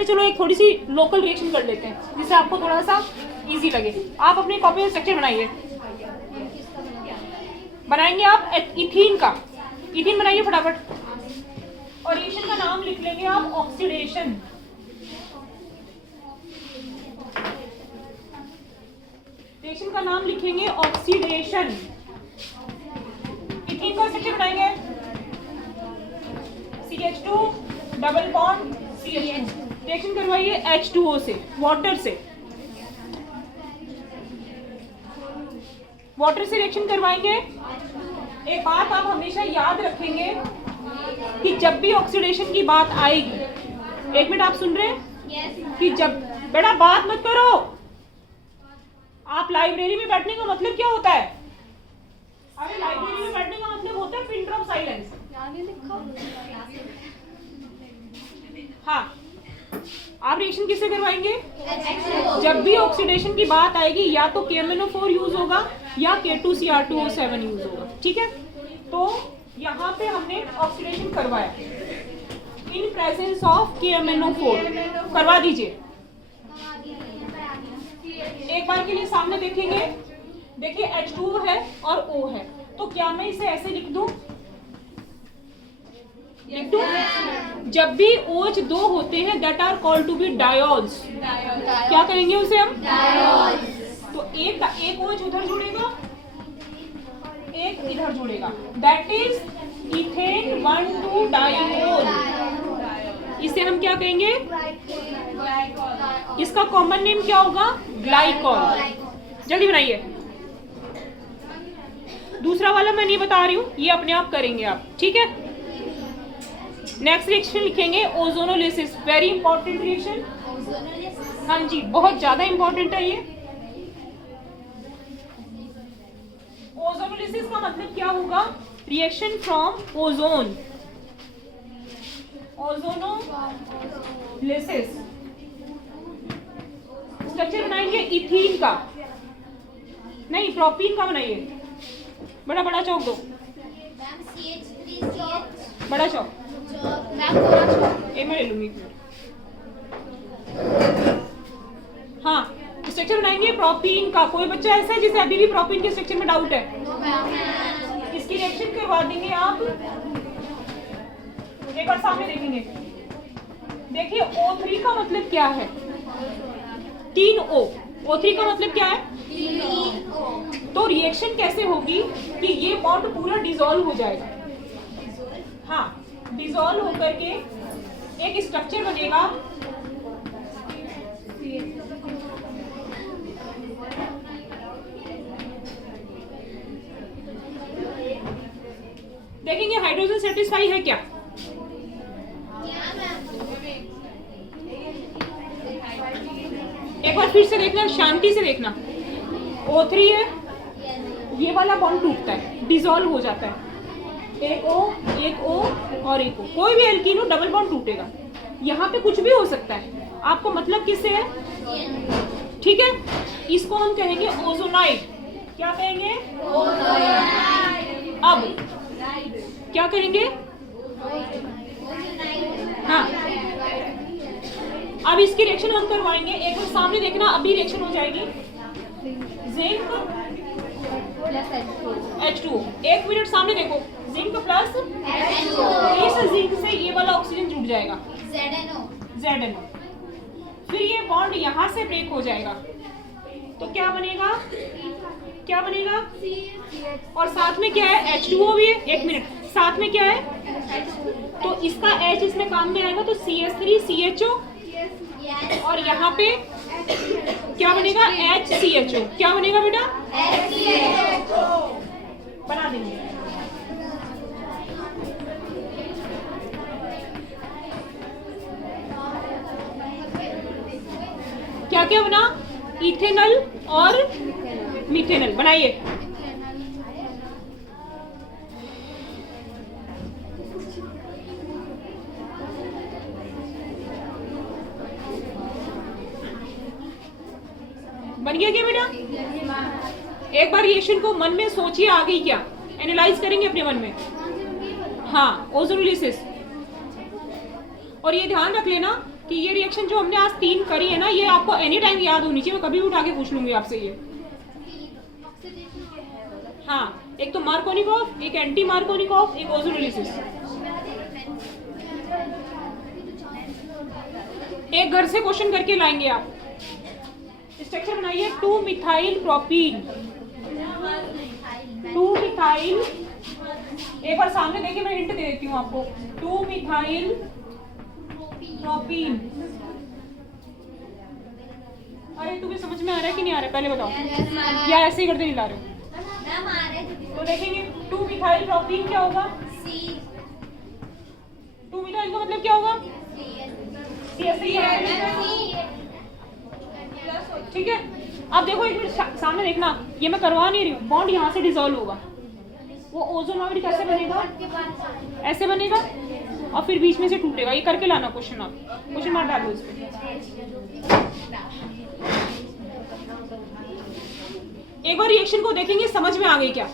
पहले चलो एक थोड़ी सी लोकल रिएक्शन कर लेते हैं जिससे आपको थोड़ा सा इजी लगे। आप अपनी कॉपी में स्ट्रक्चर बनाइए, बनाएंगे आप इथीन का। इथीन बनाइए फटाफट, और रिएक्शन का नाम लिख लेंगे आप ऑक्सीडेशन। रिएक्शन का नाम लिखेंगे ऑक्सीडेशन। इथीन का स्ट्रक्चर बनाएंगे CH2 double bond CH2। Reaction करवाइए H2O से, वाटर से। वाटर से रिएक्शन करवाएंगे। एक बात आप हमेशा याद रखेंगे कि जब भी ऑक्सीडेशन की बात आएगी, एक मिनट आप सुन रहे हैं कि जब बेटा बात मत करो, आप लाइब्रेरी में बैठने का मतलब क्या होता है? अरे लाइब्रेरी में बैठने का मतलब होता है पिन ड्रॉप साइलेंस। हाँ, आप रिएक्शन किससे करवाएंगे? जब भी ऑक्सीडेशन की बात आएगी या तो KMnO4 यूज होगा या K2Cr2O7 यूज होगा। ठीक है, तो यहाँ पे हमने ऑक्सीडेशन करवाया इन प्रेजेंस ऑफ KMnO4। करवा दीजिए। एक बार के लिए सामने देखेंगे, देखिए H2O है और O है, तो क्या मैं इसे ऐसे लिख दूं? जब भी OH दो होते हैं that are called to be diols. क्या कहेंगे उसे हम? डायोल्स। तो एक OH उधर जुड़ेगा, एक इधर जुड़ेगा, दैट इज इथेन 1,2 डाइमोल। इसे हम क्या कहेंगे? इसका कॉमन नेम क्या होगा? ग्लाइकॉल। जल्दी बनाइए। दूसरा वाला मैं नहीं बता रही हूं, ये अपने आप करेंगे आप। ठीक है, नेक्स्ट रिएक्शन लिखेंगे ओजोनोलिसिस। Very important reaction. हाँ जी, बहुत ज्यादा इंपॉर्टेंट है ये। ओजोनोलिसिस का मतलब क्या होगा? Reaction from ozone. Ozonolysis. Structure बनाएंगे इथीन का, नहीं प्रोपीन का बनाइए। बड़ा बड़ा चौक दो, बड़ा चौक। एक मैं ले लूंगी। हाँ, स्ट्रक्चर बनाएंगे प्रोपीन का। कोई बच्चा ऐसा है जिसे अभी भी प्रोपीन के स्ट्रक्चर में डाउट है? इसकी रिएक्शन करवा देंगे आप। एक बार सामने देखेंगे, देखिए O3 का मतलब क्या है? 3O। O3 का मतलब क्या है? 3O। तो रिएक्शन कैसे होगी कि ये बॉन्ड पूरा डिसॉल्व हो जाएगा। हाँ, डिसॉल्व होकर के एक स्ट्रक्चर बनेगा। देखेंगे हाइड्रोजन सेटिस्फाई है क्या? एक बार फिर से देखना, शांति से देखना। O3 है, ये वाला बॉन्ड टूटता है, डिसॉल्व हो जाता है। एक O और एक O। कोई भी एल्कीन हो डबल बॉन्ड टूटेगा। यहाँ पे कुछ भी हो सकता है। आपको मतलब किससे है? ठीक है, इसको हम कहेंगे ओजोनाइड। क्या कहेंगे? ओजोनाइड। अब क्या कहेंगे? हाँ, अब इसकी रिएक्शन हम करवाएंगे। एक बार सामने देखना, अभी रिएक्शन हो जाएगी। Zinc H2O। एक मिनट सामने देखो, जिंक प्लस H2O। इस जिंक से ये वाला ऑक्सीजन जुड़ जाएगा, ZNO। फिर ये बॉन्ड यहाँ से ब्रेक हो जाएगा, तो क्या बनेगा? क्या बनेगा? और साथ में क्या है? H2O भी है। एक मिनट, साथ में क्या है? तो इसका H इसमें काम में आएगा, तो CH3CHO। और यहाँ पे क्या बनेगा? HCHO। क्या बनेगा बेटा? HCHO। बना देंगे। क्या क्या बना? इथेनल और मिथेनल। बनाइए। बन गया क्या बेटा? एक बार रिएक्शन को मन में सोचिए, आ गई क्या? एनालाइज करेंगे अपने मन में। हाँ, ओजोनोलिसिस। और ये ध्यान रख लेना कि ये रिएक्शन जो हमने आज 3 करी है ना, ये आपको एनी टाइम याद होनी चाहिए, मैं कभी भी उठा के पूछ लूंगी आपसे ये। हाँ, एक तो मार्कोनिकॉफ, एक एंटी मार्कोनिकॉफ, एक ओजोनोलिसिस। एक घर से क्वेश्चन करके लाएंगे आप। स्ट्रक्चर बनाइए 2-मिथाइल प्रोपीन। 2-मिथाइल, एक बार सामने देखिए, मैं हिंट दे देती हूँ आपको। 2-मिथाइल प्रोपीन। अरे तुम्हें समझ में आ रहा है कि नहीं आ रहा है, पहले बताओ। या ऐसे ही करते नहीं ला रहे हो? तो देखेंगे 2-मिथाइल प्रोपीन क्या होगा? 2-मिथाइल का मतलब क्या होगा? ठीक है, अब देखो एक मिनट सामने देखना, ये मैं करवा नहीं रही हूँ। बॉन्ड यहाँ से डिसॉल्व होगा, वो ओजोनॉइड कैसे बनेगा? ऐसे बनेगा और फिर बीच में से टूटेगा। ये करके लाना क्वेश्चन, आप क्वेश्चन मार्क डालो इस पे। एक बार रिएक्शन को देखेंगे, समझ में आ गई क्या?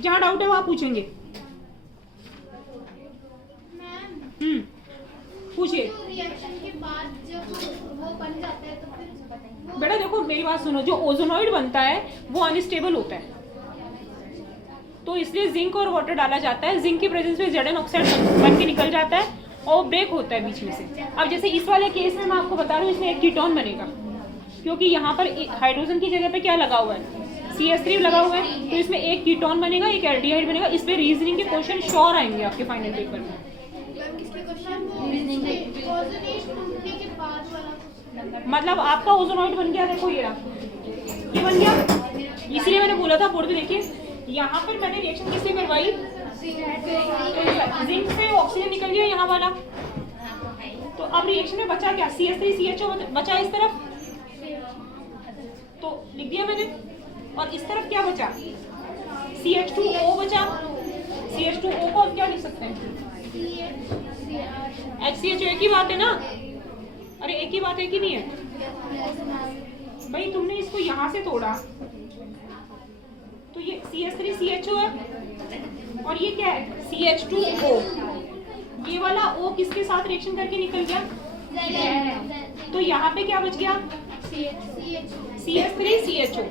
जहाँ डाउट है वहां पूछेंगे। पूछिए। बेटा देखो मेरी बात सुनो, जो ओजोनॉइड बनता है वो अनस्टेबल होता है, तो इसलिए जिंक और वाटर डाला जाता है। जिंक की प्रेजेंस में Zn ऑक्साइड बन के निकल जाता है और ब्रेक होता है बीच में से। अब जैसे इस वाले केस में मैं आपको बता रही हूँ, इसमें एक कीटोन बनेगा, क्योंकि यहाँ पर हाइड्रोजन की जगह पे क्या लगा हुआ है? CH3 लगा हुआ है, तो इसमें एक कीटोन बनेगा, एक एल्डिहाइड बनेगा। इस पे रीजनिंग के क्वेश्चन श्योर आएंगे आपके फाइनल पेपर में। मतलब आपका ओजोनॉइड बन गया, देखो ये बन गया। इसलिए मैंने बोला था, बोर्ड पे देखिए, यहाँ पर मैंने रिएक्शन किससे करवाई? जिंक से ऑक्सीजन निकल गया यहाँ वाला। तो अब रिएक्शन में बचा क्या? CH3 CHO बचा इस तरफ, तो लिख दिया मैंने। और इस तरफ क्या बचा? CH2O बचा। CH2O को हम क्या लिख सकते हैं? HCHO। एक ही बात है ना? अरे एक ही बात है कि नहीं है भाई? तुमने इसको यहाँ से तोड़ा तो ये CH3 CHO है और ये क्या है? CH2O। ये वाला O किसके साथ रिएक्शन करके निकल गया? तो यहाँ पे क्या बच गया? CH3 CHO।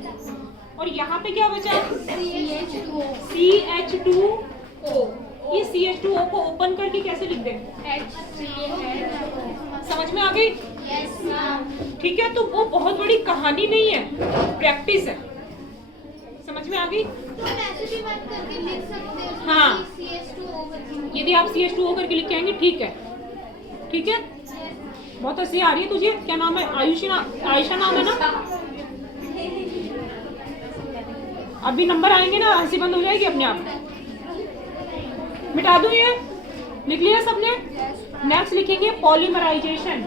और यहाँ पे क्या बचा? CH2O। ये CH2O को ओपन करके कैसे लिख दें? समझ में आ गई? ठीक है, तो वो बहुत बड़ी कहानी नहीं है, प्रैक्टिस है। समझ में आ गई? हाँ, यदि आप CH2O करके लिख के आएंगे, ठीक है। ठीक है, बहुत हंसी आ रही है तुझे। क्या नाम है? आयुषा नाम है ना? अभी नंबर आएंगे ना, हंसी बंद हो जाएगी अपने आप। मिटा दूं ये? लिख लिया सबने? नेक्स्ट लिखेंगे पॉलीमराइजेशन।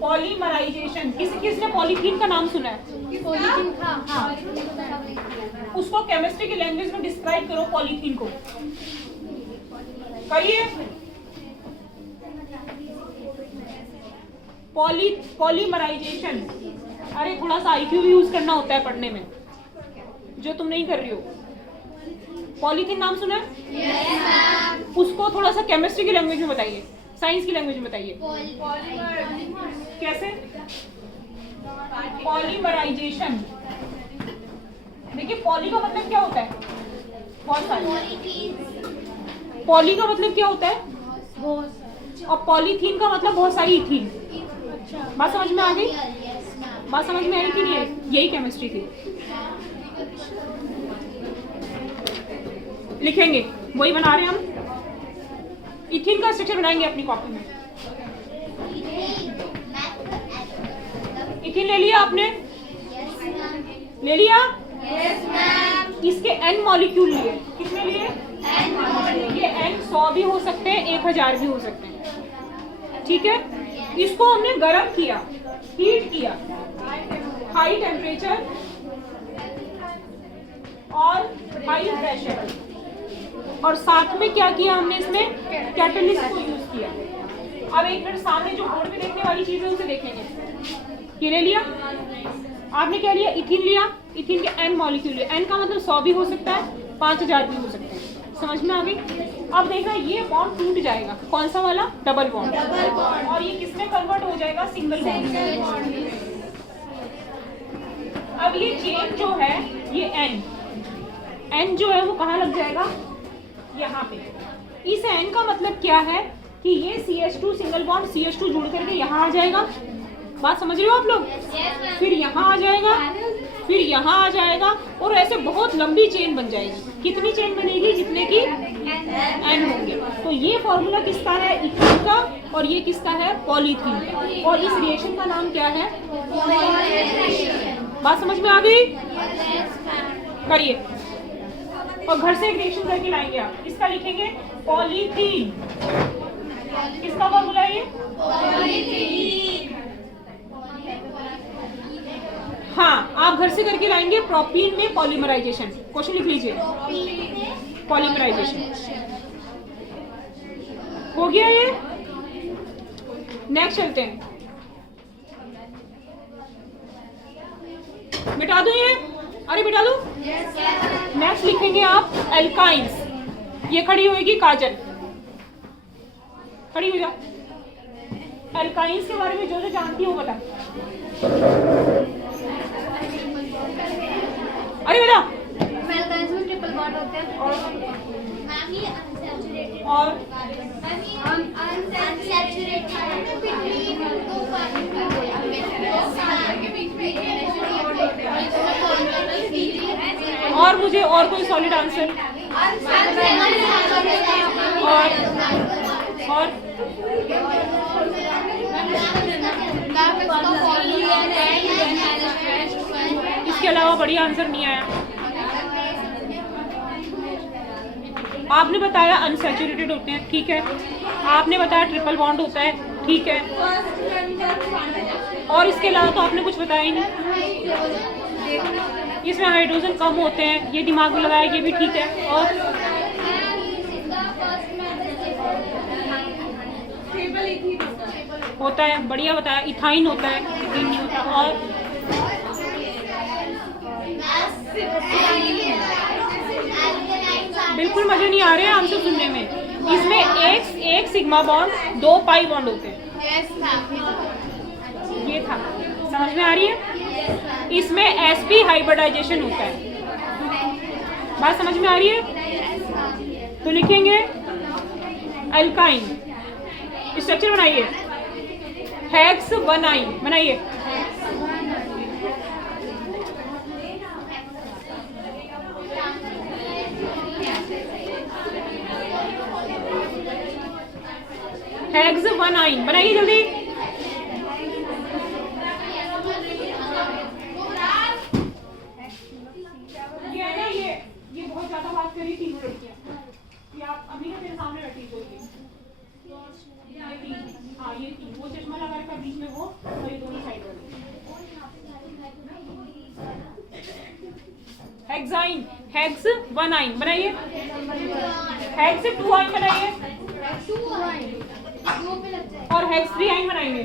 पॉलीमराइजेशन, किसने पॉलीथीन का नाम सुना है? पॉलीथीन था। हाँ, उसको केमिस्ट्री की लैंग्वेज में डिस्क्राइब करो, पॉलीथीन को करिए। पॉलीमराइजेशन। अरे थोड़ा सा IQ भी यूज करना होता है पढ़ने में, जो तुम नहीं कर रही हो। पॉलीथीन नाम सुना है? yes, उसको थोड़ा सा केमिस्ट्री की लैंग्वेज में बताइए, साइंस की लैंग्वेज में बताइए। कैसे? पॉलीमराइजेशन। देखिए पॉली का मतलब क्या होता है? बहुत सारे। पॉली का मतलब क्या होता है? और पॉलीथीन का मतलब बहुत सारी इथीन। बात समझ में आ गई? बात समझ में आई कि नहीं आई? यही केमिस्ट्री थी। लिखेंगे, वही बना रहे हैं हम। इथीन का स्ट्रक्चर बनाएंगे अपनी कॉपी में। इथीन ले लिया आपने? ले लिया? इसके n मॉलिक्यूल लिए। कितने लिए? ये n 100 भी हो सकते हैं, 1000 भी हो सकते हैं। ठीक है, इसको हमने गर्म किया, हीट किया, हाई टेम्परेचर और हाई प्रेशर, और साथ में क्या किया हमने? इसमें कैटलिस्ट को यूज किया। अब एक मिनट, सामने जो बोर्ड में देखने वाली चीज है उसे देखेंगे। ये ले लिया आपने, क्या लिया? इथीन लिया। इथीन के n मॉलिक्यूल लिया। n का मतलब 100 भी हो सकता है, 5000 भी हो सकते हैं। समझ में आ गई? अब देखना ये बॉन्ड टूट जाएगा, कौन सा वाला? डबल बॉन्ड, और ये किसमें कन्वर्ट हो जाएगा? Single bond. अब ये चेन जो है ये एन जो है वो कहाँ लग जाएगा? यहाँ पे। इस एन का मतलब क्या है कि ये CH2 सिंगल बॉन्ड CH2 जुड़ करके यहाँ आ जाएगा। बात समझ रहे हो आप लोग? फिर यहाँ आ जाएगा, फिर यहाँ आ जाएगा, और ऐसे बहुत लंबी चेन बन जाएगी। कितनी चेन बनेगी? जितने की एन होंगे। तो ये फॉर्मूला किसका है? इथीन का, और ये किसका है? पॉलीथीन का। और इस रिएक्शन का नाम क्या है? बात समझ में आ गई? करिए, और घर से एक रिएक्शन करके लाएंगे आप। इसका लिखेंगे पॉलीथीन। किसका फॉर्मूला है ये? हाँ, आप घर से करके लाएंगे प्रोपीन में पॉलीमराइजेशन। क्वेश्चन लिख लीजिए, पॉलीमराइजेशन। हो गया ये? नेक्स्ट चलते हैं। मिटा दो ये? अरे मिटा दो। नेक्स्ट लिखेंगे आप एल्काइंस। ये खड़ी होगी काजल, खड़ी हो जा। एल्काइंस के बारे में जो जो जानती हो बता। अरे बेटा, एल्काइंस में ट्रिपल बॉन्ड होते हैं, और अनसैचुरेटेड और मुझे और कोई सॉलिड आंसर? और इसके अलावा बढ़िया आंसर नहीं आया। आपने बताया अनसैचुरेटेड होते हैं, ठीक है। आपने बताया ट्रिपल बॉन्ड होता है, ठीक है। और इसके अलावा तो आपने कुछ बताया ही नहीं। इसमें हाइड्रोजन कम होते हैं, ये दिमाग में लगाया, ये भी ठीक है। और होता है, बढ़िया बताया। इथाइन होता है, इथीन नहीं होता। और बिल्कुल मजे नहीं आ रहे हैं आंसर सुनने में। इसमें एक सिग्मा बॉन्ड, 2 पाई बॉन्ड होते हैं। ये था, समझ में आ रही है? इसमें sp हाइब्रिडाइजेशन होता है। बात समझ में आ रही है? तो लिखेंगे अल्काइन। स्ट्रक्चर बनाइए, हेक्स 1 आइन बनाइए। हेक्स 1 आइन बनाइए जल्दी। ये बहुत ज्यादा बात कर रही तीनों लड़कियां। ये आप अभी ना मेरे सामने बैठी कोई। हाँ ये तीन, वो चश्मा लगा रखा बीच में वो, और ये दोनों साइड वाले। हेक्साइन, हेक्स 1 आइन बनाइए। हेक्स 2 आइन बनाइए, और हेक्स 3 आइन बनाएंगे।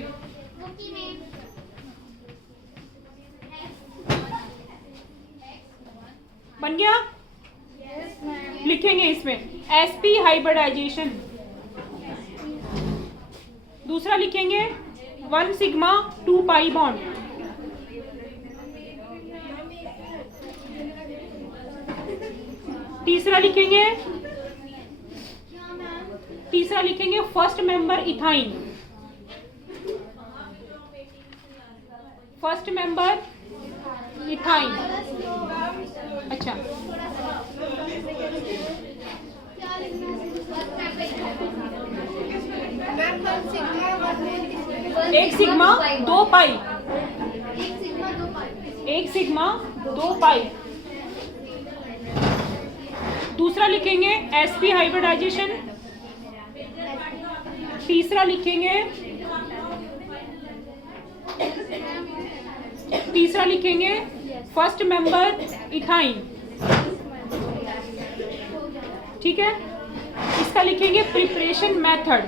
बन गया? लिखेंगे इसमें sp हाइब्रिडाइजेशन। दूसरा लिखेंगे 1 सिग्मा 2 पाई बॉन्ड। तीसरा लिखेंगे first member ethyne. First member ethyne. अच्छा, एक सिग्मा 2 पाई। एक सिग्मा 2 पाई। दूसरा लिखेंगे sp हाइब्रिडाइजेशन। तीसरा लिखेंगे फर्स्ट मेंबर इथाइन। ठीक है, इसका लिखेंगे प्रिपरेशन मेथड।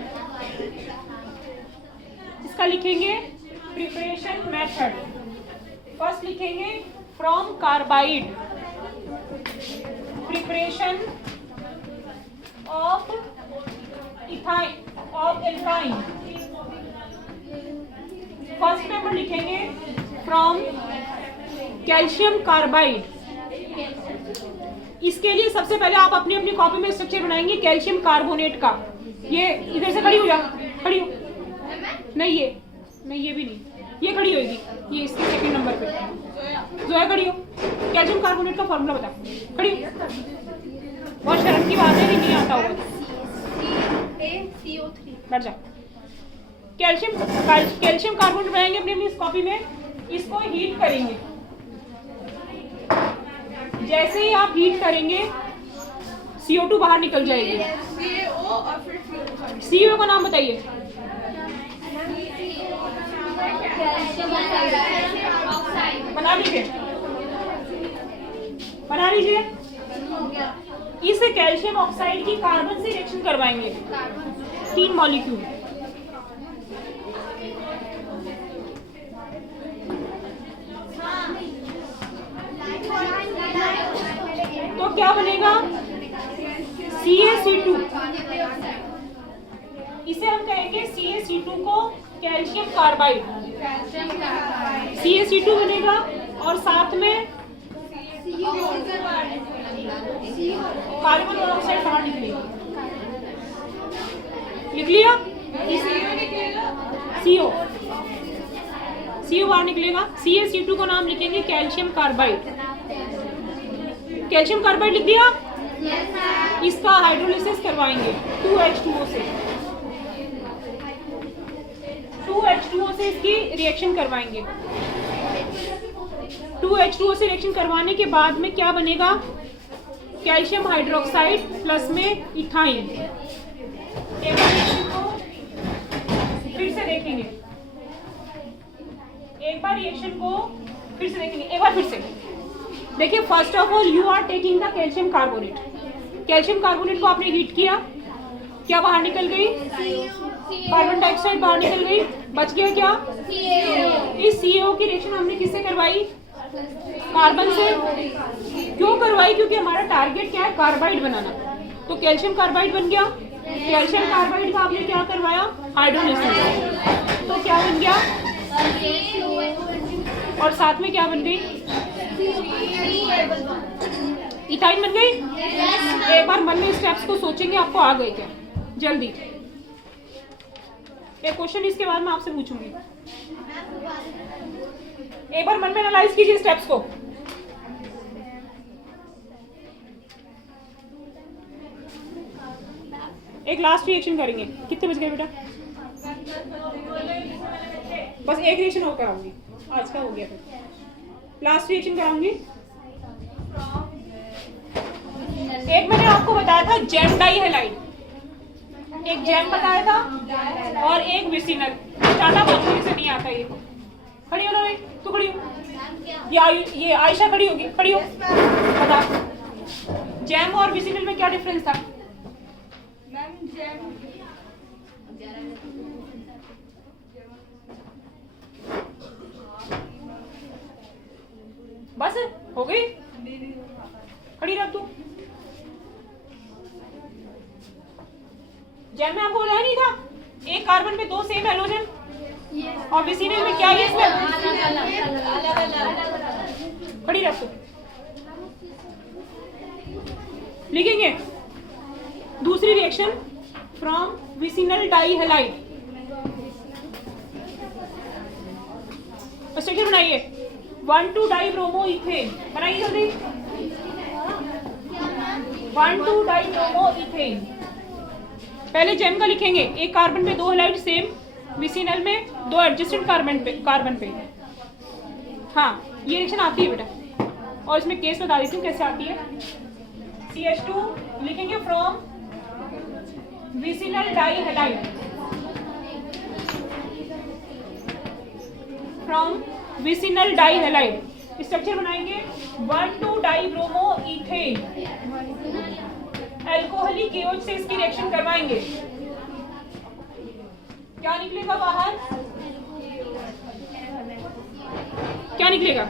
फर्स्ट लिखेंगे from carbide, preparation of ethyne of alkyne. First में हम लिखेंगे फ्रॉम कैल्शियम कार्बाइड। इसके लिए सबसे पहले आप अपनी अपनी कॉपी में स्ट्रक्चर बनाएंगे कैल्शियम कार्बोनेट का। ये इधर से खड़ी हो जा, खड़ी हो, नहीं ये नहीं, ये भी नहीं, ये खड़ी होगी, ये इसके सेकंड नंबर पे जोया खड़ी हो। कैल्शियम कार्बोनेट का फॉर्मूला बता, खड़ी हो। बहुत शर्म की बात है कि नहीं आता होगा, बैठ जा। कैल्शियम कार्बोनेट बनाएंगे अपनी अपनी कॉपी में, इसको हीट करेंगे। जैसे ही आप हीट करेंगे CO2 बाहर निकल जाएगी। CO का नाम बताइए। बना लीजिए, बना लीजिए। इस कैल्शियम ऑक्साइड की कार्बन से रिएक्शन करवाएंगे, 3 मॉलिक्यूल। तो क्या बनेगा? CaC2। इसे हम कहेंगे CaC2 को कैल्शियम कार्बाइड। CaC2 बनेगा और साथ में कार्बन मोनोऑक्साइड बाहर निकलेगा। लिख लिया? CO बाहर निकलेगा। CaC2 को नाम लिखेंगे कैल्शियम कार्बाइड। कैल्शियम कार्बाइड लिख दिया? इसका हाइड्रोलिसिस करवाएंगे 2H2O से। 2H2O से इसकी रिएक्शन करवाएंगे। 2H2O से रिएक्शन करवाने के बाद में क्या बनेगा? कैल्शियम हाइड्रोक्साइड प्लस में इथाइन। एक बार रिएक्शन को फिर से देखेंगे, एक बार रिएक्शन को फिर से देखेंगे, एक बार फिर से देखिए। First of all you are taking the calcium carbonate. Calcium carbonate को आपने हीट किया, क्या बाहर निकल गई? कार्बन डाइऑक्साइड बाहर निकल गई, बच गया क्या? इस CO की रिएक्शन हमने किससे करवाई? कार्बन से। क्यों करवाई? क्योंकि हमारा टारगेट क्या है? कार्बाइड बनाना। तो कैल्शियम कार्बाइड बन गया। कैल्शियम कार्बाइड का आपने क्या करवाया? हाइड्रोलिसिस। तो क्या बन गया? और साथ में क्या बन गई? इथाइन बन गई। एक बार मन में स्टेप्स को सोचेंगे, आपको आ गए क्या? जल्दी एक क्वेश्चन इसके बाद मैं आपसे पूछूंगी। एक बार मन में एनालाइज कीजिए स्टेप्स को। एक लास्ट रिएक्शन करेंगे। कितने बज गए बेटा? बस एक रिएक्शन और कराऊंगी, आज का हो गया। फिर लास्ट रिएक्शन कराऊंगी। एक मैंने आपको बताया था जैम डाई हैलाइड, एक जैम बताया था और एक विसिनल। टाटा बहुत से नहीं आता ये। खड़ी हो ना भाई, तू खड़ी हो। ये आयशा खड़ी होगी, खड़ी हो। बता, जैम और विसिनल में क्या डिफरेंस था? बस हो गई, खड़ी रख तू। जैम में आपको बताया नहीं था, एक कार्बन पे 2 सेम हैलोजन, और विसिनल में क्या है? खड़ी रख तू। लिखेंगे दूसरी reaction from vicinal die halide. Structure बनाइए। 1,2 डाइब्रोमो इथेन बनाइए जल्दी। 1,2 डाइब्रोमो इथेन। पहले जेम का लिखेंगे, एक कार्बन पे 2 हैलाइड सेम, विसिनल में 2 एडजेसेंट कार्बन पे। हाँ, ये रिएक्शन आती है बेटा, और इसमें केस बता देती हूँ कैसे आती है। CH2 लिखेंगे from vicinal die halide. From vicinal die halide structure बनाएंगे 1,2 डाइब्रोमो इथेन। अल्कोहलिक KOH से इसकी रिएक्शन करवाएंगे। क्या निकलेगा बाहर? क्या निकलेगा?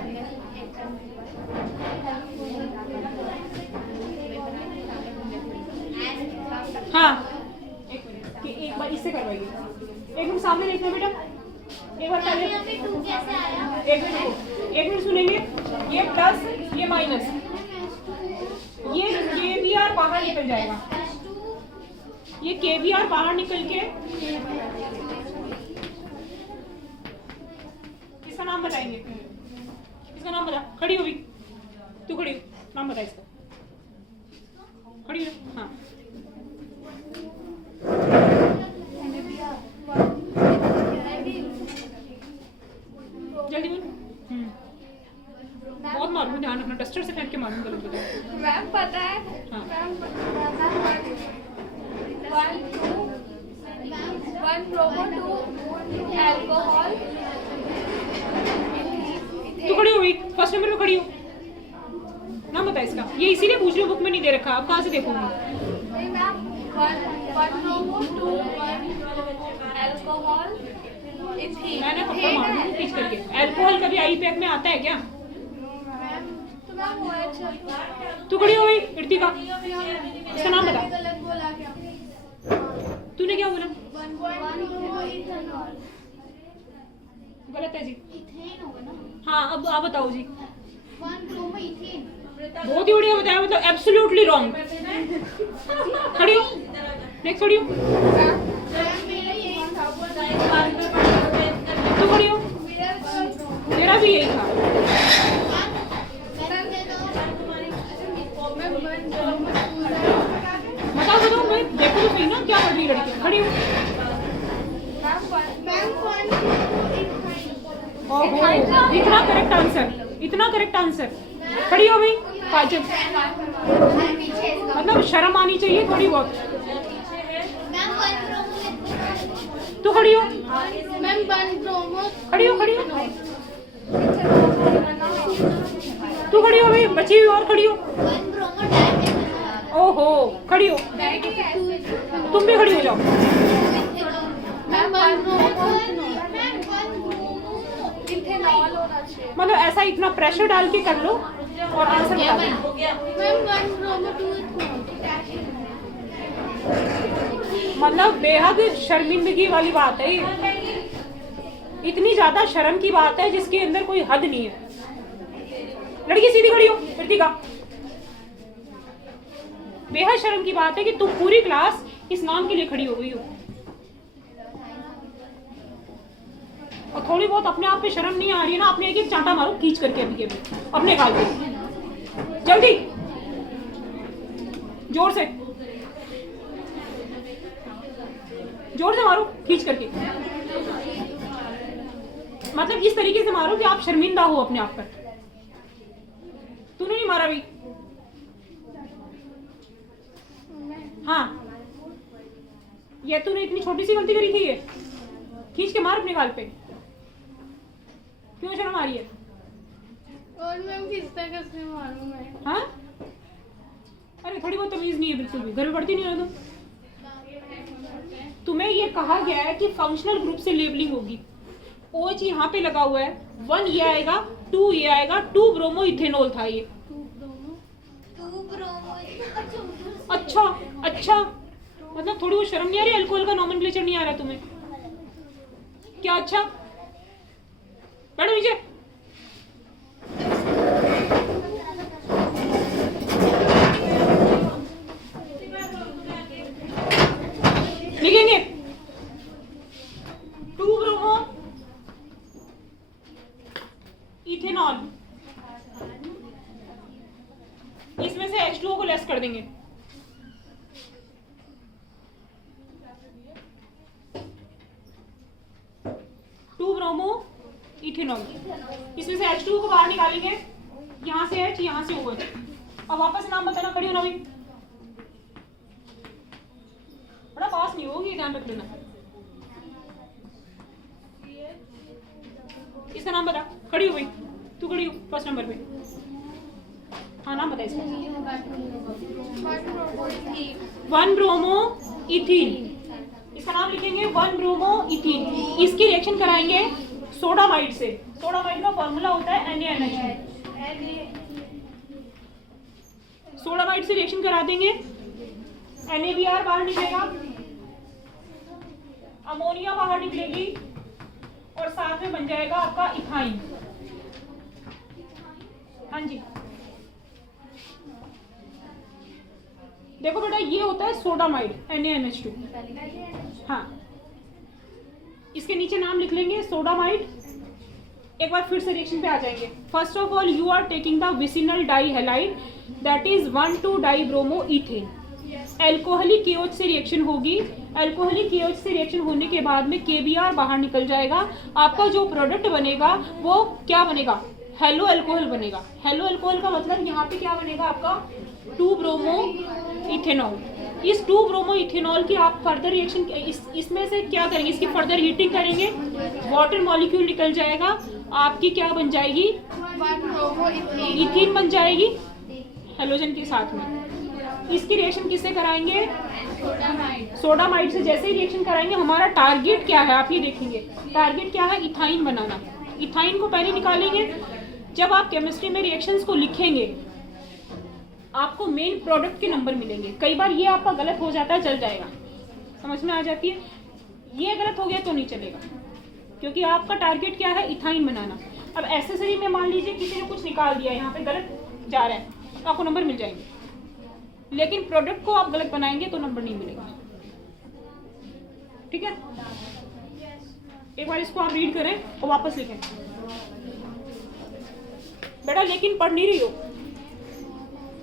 हाँ एक मिनट, कि एक बार इससे करवाइए, एक मिनट सामने देखना बेटा, एक बार पहले यहाँ पे 2 कैसे आया? एक मिनट सुनेंगे, ये प्लस ये माइनस, ये KVR बाहर निकल जाएगा, ये KVR बाहर निकल के इसका नाम बताएंगे, इसका नाम बता, खड़ी हो भी, तू खड़ी हो, नाम बता इसका, खड़ी हो, हाँ जल्दी बोल। बहुत मारूंगा, ध्यान रखना, डस्टर से फेंक के मारूंगा गलत बता। मैम पता है? हाँ। Ma'am 1 promo 2 alcohol. तू खड़ी हो गई, फर्स्ट नंबर पे खड़ी हो, नाम बता इसका, ये इसीलिए पूछ रही हूँ, बुक में नहीं दे रखा, अब कहाँ से देखूंगी? नहीं मैम 1 प्रोमो 2 अल्कोहल इथीन। मैंने पक्का मारूंगी खींच करके, अल्कोहल कभी आई पैक में आता है क्या? तो मैम वो अच्छा तू खड़ी हो गई इर्तिका, इसका नाम बता, गलत बोला क्या? तूने क्या बोला? 1 प्रोमो इथेनॉल। गलत है जी। इथेन होगा ना? हाँ अब आप बताओ जी। 1 प्रोमो इथेन। बहुत ही बढ़िया बताया, मतलब एब्सोल्युटली रॉन्ग। खड़ी हो, नेक्स्ट खड़ी हो, मेरा यही था। तू खड़ी हो, मेरा भी यही था। बताओ मैं देखो तो सही ना क्या कर रही लड़की, खड़ी हो। ओहो, इतना करेक्ट आंसर, इतना करेक्ट आंसर, खड़ी हो गई काजल, मतलब शर्म आनी चाहिए थोड़ी बहुत। तू खड़ी हो, खड़ी हो, खड़ी हो, तू खड़ी हो भाई, बची हुई और खड़ी हो। ओहो, खड़ी हो, तुम भी खड़ी हो जाओ। मतलब ऐसा इतना प्रेशर डाल के कर लो और आंसर बता दो। मतलब बेहद शर्मिंदगी वाली बात है ये, इतनी ज्यादा शर्म की बात है जिसके अंदर कोई हद नहीं है। लड़की सीधी खड़ी हो, कृतिका, बेहद शर्म की बात है कि तुम पूरी क्लास इस नाम के लिए खड़ी हो गई हो, और थोड़ी बहुत अपने आप पे शर्म नहीं आ रही है ना, अपने एक चांटा मारो खींच करके अभी के अपने गाल पे, जल्दी जोर से, जोर से मारो खींच करके, मतलब इस तरीके से मारो कि आप शर्मिंदा हो अपने आप पर। तूने नहीं मारा भी? हाँ, ये तूने इतनी छोटी सी गलती करी थी, ये खींच के मार अपने गाल पे, क्यों शर्म आ रही है? और मैम किस तरह से मारूं मैं? हाँ, अरे थोड़ी बहुत तमीज नहीं है बिल्कुल भी, घर में पढ़ती नहीं है तुम। तुम्हें ये कहा गया है कि फंक्शनल ग्रुप से लेबलिंग होगी, OH यहाँ पे लगा हुआ है, 1 ये आएगा, 2 ये आएगा, 2 ब्रोमो इथेनॉल था ये। अच्छा अच्छा, मतलब थोड़ी वो शर्म नहीं आ रही, अल्कोहल का नॉमेनक्लेचर नहीं आ रहा तुम्हें क्या? अच्छा बैठो नीचे, लिखेंगे 2 ब्रोमो इथेनॉल, इसमें से H2O को लेस कर देंगे, इथेनॉल, इसमें से H2O को बाहर निकालेंगे, यहाँ से H, यहाँ से OH। अब वापस नाम बताना, खड़ी होना भी, बड़ा पास नहीं होगी, ध्यान रख लेना। इसका नाम बता, खड़ी हो गई, तू खड़ी हो फर्स्ट नंबर पे, हाँ नाम बता इसका। 1 ब्रोमो इथीन, इसका नाम लिखेंगे 1 ब्रोमो इथीन। इसकी रिएक्शन कराएंगे सोडामाइड से, सोडामाइड का फॉर्मूला होता है NaNH। सोडामाइड से रिएक्शन करा देंगे, NaBr बाहर निकलेगा, अमोनिया बाहर निकलेगी और साथ में बन जाएगा आपका इथाइन। हाँ जी, देखो बेटा ये होता है सोडामाइड NaNH2। हाँ, इसके नीचे नाम लिख लेंगे सोडामाइड। एक बार फिर से रिएक्शन पे आ जाएंगे। First of all you are taking the vicinal dihalide that is 1,2-डाइब्रोमोइथेन। एल्कोहलिक KOH से रिएक्शन होगी। एल्कोहलिक KOH से रिएक्शन होने के बाद में KBr बाहर निकल जाएगा। आपका जो प्रोडक्ट बनेगा वो क्या बनेगा? हेलो अल्कोहल बनेगा। हेलो अल्कोहल का मतलब यहाँ पे क्या बनेगा आपका? 2-ब्रोमो इस 2-ब्रोमो की आप फर्दर रिएक्शन इसमें से क्या करेंगे? इसकी फर्दर हीटिंग करेंगे, वाटर मॉलिक्यूल निकल जाएगा, आपकी क्या बन जाएगी? इथीन बन जाएगी हेलोजन के साथ में। इसकी रिएक्शन किससे कराएंगे? सोडामाइड से। जैसे ही रिएक्शन कराएंगे हमारा टारगेट क्या है आप ये देखेंगे। टारगेट क्या है? इथाइन बनाना। इथाइन को पहले निकालेंगे। जब आप केमिस्ट्री में रिएक्शंस को लिखेंगे आपको मेन प्रोडक्ट के नंबर मिलेंगे। कई बार ये आपका गलत हो जाता है, चल जाएगा, समझ में आ जाती है। ये गलत हो गया तो नहीं चलेगा, क्योंकि आपका टारगेट क्या है? इथाइन बनाना। अब एसेसरी में मान लीजिए किसी ने कुछ निकाल दिया, यहाँ पे गलत जा रहा है, तो आपको नंबर मिल जाएंगे, लेकिन प्रोडक्ट को आप गलत बनाएंगे तो नंबर नहीं मिलेगा। ठीक है, एक बार इसको आप रीड करें और वापस लिखें बेटा, लेकिन पढ़ नहीं रही हो।